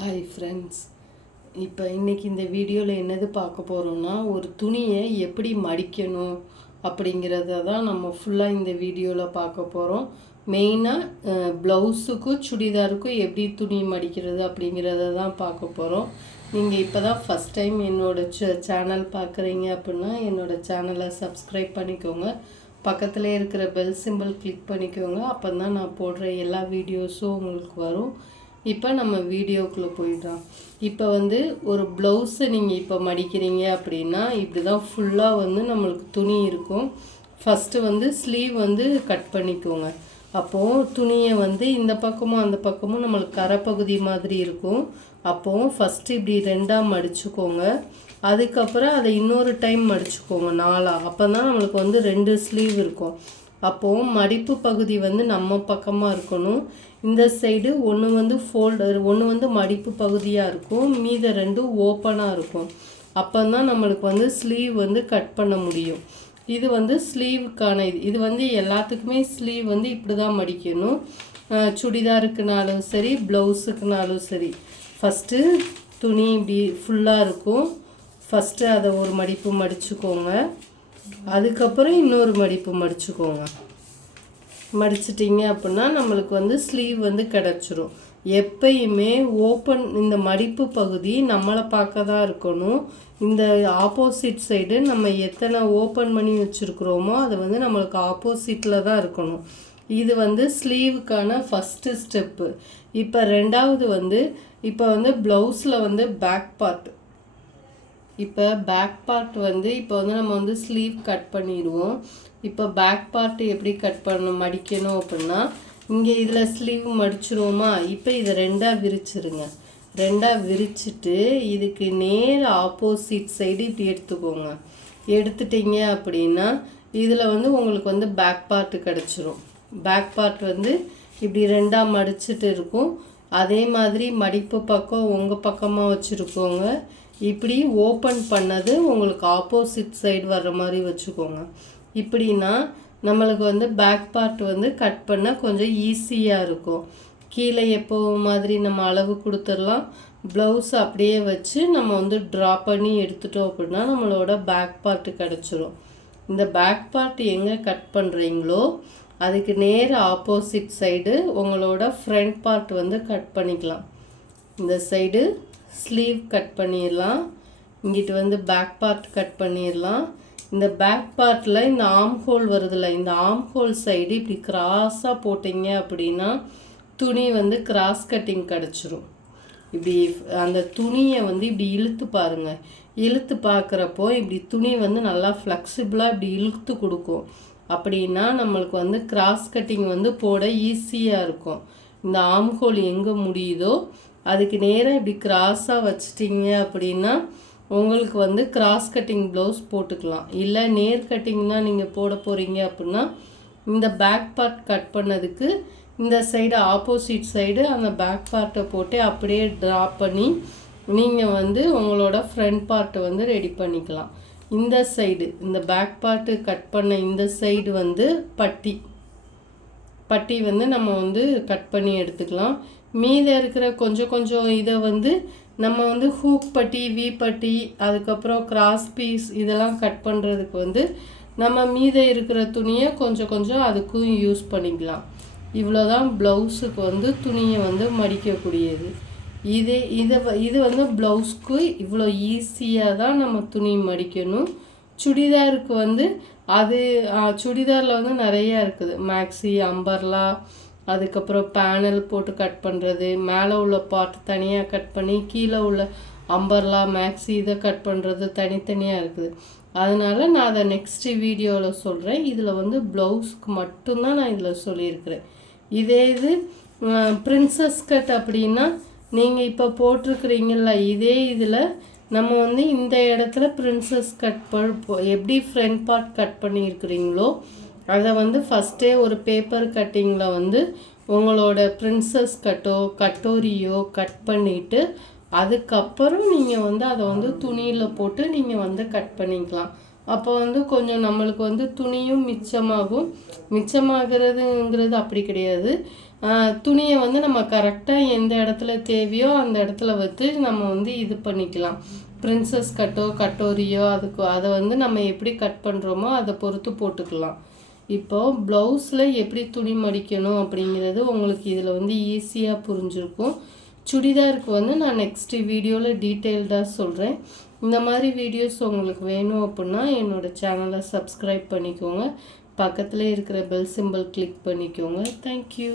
Hi friends இப்போ இன்றைக்கி இந்த வீடியோவில் என்னது பார்க்க போகிறோம்னா ஒரு துணியை எப்படி மடிக்கணும் அப்படிங்கிறத தான் நம்ம ஃபுல்லாக இந்த வீடியோவில் பார்க்க போகிறோம் மெயினாக ப்ளவுஸுக்கும் சுடிதாருக்கும் எப்படி துணி மடிக்கிறது அப்படிங்கிறத தான் பார்க்க போகிறோம் நீங்கள் இப்போ தான் ஃபஸ்ட் டைம் என்னோட சேனல் பார்க்குறீங்க அப்படின்னா என்னோடய சேனலை சப்ஸ்கிரைப் பண்ணிக்கோங்க. பக்கத்தில் இருக்கிற பெல் சிம்பிள் கிளிக் பண்ணிக்கோங்க. அப்போ தான் நான் போடுற எல்லா வீடியோஸும் உங்களுக்கு வரும். இப்போ நம்ம வீடியோக்குள்ளே போயிடலாம். இப்போ வந்து ஒரு ப்ளவுஸை நீங்கள் இப்போ மடிக்கிறீங்க அப்படின்னா இப்படி தான் ஃபுல்லாக வந்து நம்மளுக்கு துணி இருக்கும். ஃபஸ்ட்டு வந்து ஸ்லீவ் வந்து கட் பண்ணிக்கோங்க. அப்போது துணியை வந்து இந்த பக்கமும் அந்த பக்கமும் நம்மளுக்கு கரைப்பகுதி மாதிரி இருக்கும். அப்போது ஃபஸ்ட்டு இப்படி ரெண்டாக மடிச்சுக்கோங்க. அதுக்கப்புறம் அதை இன்னொரு டைம் மடிச்சுக்கோங்க நாலாக அப்போ தான் நம்மளுக்கு வந்து ரெண்டு ஸ்லீவ் இருக்கும். அப்போது மடிப்பு பகுதி வந்து நம்ம பக்கமாக இருக்கணும். இந்த சைடு ஒன்று வந்து ஃபோல்டர் ஒன்று வந்து மடிப்பு பகுதியாக இருக்கும். மீத ரெண்டும் ஓப்பனாக இருக்கும். அப்போ தான் நம்மளுக்கு வந்து ஸ்லீவ் வந்து கட் பண்ண முடியும். இது வந்து ஸ்லீவுக்கான இது. இது வந்து எல்லாத்துக்குமே ஸ்லீவ் வந்து இப்படி தான் மடிக்கணும் சுடிதாருக்குனாலும் சரி ப்ளவுஸுக்குனாலும் சரி. ஃபஸ்ட்டு துணி இப்படி ஃபுல்லாக இருக்கும். ஃபஸ்ட்டு அதை ஒரு மடிப்பு மடிச்சுக்கோங்க. அதுக்கப்புறம் இன்னொரு மடிப்பு மடிச்சுக்கோங்க. மடிச்சிட்டிங்க அப்படின்னா நம்மளுக்கு வந்து ஸ்லீவ் வந்து கிடச்சிரும். எப்பயுமே ஓப்பன் இந்த மடிப்பு பகுதி நம்மளை பார்க்க தான் இருக்கணும். இந்த ஆப்போசிட் சைடு நம்ம எத்தனை ஓப்பன் பண்ணி வச்சுருக்குறோமோ அது வந்து நம்மளுக்கு ஆப்போசிட்டில் தான் இருக்கணும். இது வந்து ஸ்லீவுக்கான ஃபஸ்ட்டு ஸ்டெப்பு இப்போ ரெண்டாவது வந்து இப்போ வந்து ப்ளவுஸில் வந்து பேக் பார்ட் இப்போ பேக் பார்ட் வந்து இப்போ வந்து நம்ம வந்து ஸ்லீவ் கட் பண்ணிடுவோம். இப்போ பேக் பார்ட் எப்படி கட் பண்ணணும் மடிக்கணும் அப்படின்னா இங்கே இதில் ஸ்லீவ் மடிச்சிருவோமா? இப்போ இதை ரெண்டாக விரிச்சிருங்க. ரெண்டாக விரிச்சிட்டு இதுக்கு நேர் ஆப்போசிட் சைடு இப்படி எடுத்துக்கோங்க. எடுத்துட்டீங்க அப்படின்னா இதில் வந்து உங்களுக்கு வந்து பேக் பார்ட் கிடச்சிரும். பேக் பார்ட் வந்து இப்படி ரெண்டாக மடிச்சிட்டு இருக்கும். அதே மாதிரி மடிப்பு பக்கம் உங்கள் பக்கமாக வச்சுருக்கோங்க. இப்படி ஓப்பன் பண்ணது உங்களுக்கு ஆப்போசிட் சைடு வர்ற மாதிரி வச்சுக்கோங்க. இப்படின்னா நம்மளுக்கு வந்து பேக் பார்ட் வந்து கட் பண்ண கொஞ்சம் ஈஸியாக இருக்கும். கீழே எப்போ மாதிரி நம்ம அளவு கொடுத்துடலாம். ப்ளவுஸ் அப்படியே வச்சு நம்ம வந்து ட்ரா பண்ணி எடுத்துட்டோம் அப்படின்னா நம்மளோட பேக் பார்ட்டு கிடச்சிரும். இந்த பேக் பார்ட் எங்கே கட் பண்ணுறீங்களோ அதுக்கு நேர் ஆப்போசிட் சைடு உங்களோட ஃப்ரண்ட் பார்ட் வந்து கட் பண்ணிக்கலாம். இந்த சைடு ஸ்லீவ் கட் பண்ணிடலாம். இங்கிட்டு வந்து பேக் பார்ட் கட் பண்ணிடலாம். இந்த பேக் பார்ட்டில் இந்த ஆம் ஹோல் வருதுல்ல இந்த ஆம் ஹோல் சைடு இப்படி கிராஸாக போட்டிங்க அப்படின்னா துணி வந்து கிராஸ் கட்டிங் கிடச்சிரும். இப்படி அந்த துணியை வந்து இப்படி இழுத்து பாருங்கள் இழுத்து பார்க்குறப்போ இப்படி துணி வந்து நல்லா ஃப்ளெக்சிபிளாக இப்படி இழுத்து கொடுக்கும். அப்படின்னா நம்மளுக்கு வந்து கிராஸ் கட்டிங் வந்து போட ஈஸியாக இருக்கும். இந்த ஆம் ஹோல் எங்கே முடியுதோ அதுக்கு நேராக இப்படி கிராஸாக வச்சிட்டிங்க அப்படின்னா உங்களுக்கு வந்து கிராஸ் கட்டிங் ப்ளவுஸ் போட்டுக்கலாம். இல்லை நேர் கட்டிங் தான் நீங்கள் போட போகிறீங்க அப்படின்னா இந்த பேக் பார்ட் கட் பண்ணதுக்கு இந்த சைடு ஆப்போசிட் சைடு அந்த பேக் பார்ட்டை போட்டு அப்படியே ட்ரா பண்ணி நீங்கள் வந்து உங்களோட ஃப்ரண்ட் பார்ட்டை வந்து ரெடி பண்ணிக்கலாம். இந்த சைடு இந்த பேக் பார்ட்டு கட் பண்ண இந்த சைடு வந்து பட்டி. பட்டி வந்து நம்ம வந்து கட் பண்ணி எடுத்துக்கலாம். மீத இருக்கிற கொஞ்சம் கொஞ்சம் இதை வந்து நம்ம வந்து ஹூக் பட்டி வி பட்டி அதுக்கப்புறம் கிராஸ் பீஸ் இதெல்லாம் கட் பண்ணுறதுக்கு வந்து நம்ம மீத இருக்கிற துணியை கொஞ்சம் கொஞ்சம் அதுக்கும் யூஸ் பண்ணிக்கலாம். இவ்வளோதான் ப்ளவுஸுக்கு வந்து துணியை வந்து மடிக்கக்கூடியது. இதே இதை இது வந்து ப்ளவுஸ்க்கு இவ்வளோ ஈஸியாக தான் நம்ம துணி மடிக்கணும். சுடிதாருக்கு வந்து அது சுடிதாரில் வந்து நிறையா இருக்குது. மேக்ஸி அம்பர்லா அதுக்கப்புறம் பேனல் போட்டு கட் பண்ணுறது மேலே உள்ள பார்ட் தனியாக கட் பண்ணி கீழே உள்ள அம்பர்லா மேக்ஸி இதை கட் பண்ணுறது தனித்தனியாக இருக்குது. அதனால் நான் அதை நெக்ஸ்ட்டு வீடியோவில் சொல்கிறேன் இதில் வந்து ப்ளவுஸ்க்கு மட்டும்தான் நான் இதில் சொல்லியிருக்கிறேன். இதே இது பிரின்சஸ் கட் அப்படின்னா நீங்கள் இப்போ போட்டிருக்கிறீங்கள இதே இதில் நம்ம வந்து இந்த இடத்துல பிரின்சஸ் கட் எப்படி ஃப்ரண்ட் பார்ட் கட் பண்ணியிருக்கிறீங்களோ அதை வந்து ஃபஸ்ட்டே ஒரு பேப்பர் கட்டிங்கில் வந்து உங்களோட ப்ரின்ஸஸ் கட்டோ கட்டோரியோ கட் பண்ணிவிட்டு அதுக்கப்புறம் நீங்கள் வந்து அதை வந்து துணியில் போட்டு நீங்கள் வந்து கட் பண்ணிக்கலாம். அப்போ வந்து கொஞ்சம் நம்மளுக்கு வந்து துணியும் மிச்சமாகும். மிச்சமாகிறதுங்கிறது அப்படி கிடையாது. துணியை வந்து நம்ம கரெக்டாக எந்த இடத்துல தேவையோ அந்த இடத்துல வச்சு நம்ம வந்து இது பண்ணிக்கலாம். பிரின்சஸ் கட்டோ கட்டோரியோ அதுக்கு அதை வந்து நம்ம எப்படி கட் பண்ணுறோமோ அதை பொறுத்து போட்டுக்கலாம். இப்போ ப்ளவுஸில் எப்படி துணி மடிக்கணும் அப்படிங்கிறது உங்களுக்கு இதில் வந்து ஈஸியாக புரிஞ்சிருக்கும். சுடிதாருக்கு வந்து நான் நெக்ஸ்ட்டு வீடியோவில் டீட்டெயில்டாக சொல்கிறேன் இந்த மாதிரி வீடியோஸ் உங்களுக்கு வேணும் அப்படின்னா என்னோடய சேனலை சப்ஸ்கிரைப் பண்ணிக்கோங்க. பக்கத்தில் இருக்கிற பெல் சிம்பிள் கிளிக் பண்ணிக்கோங்க. Thank you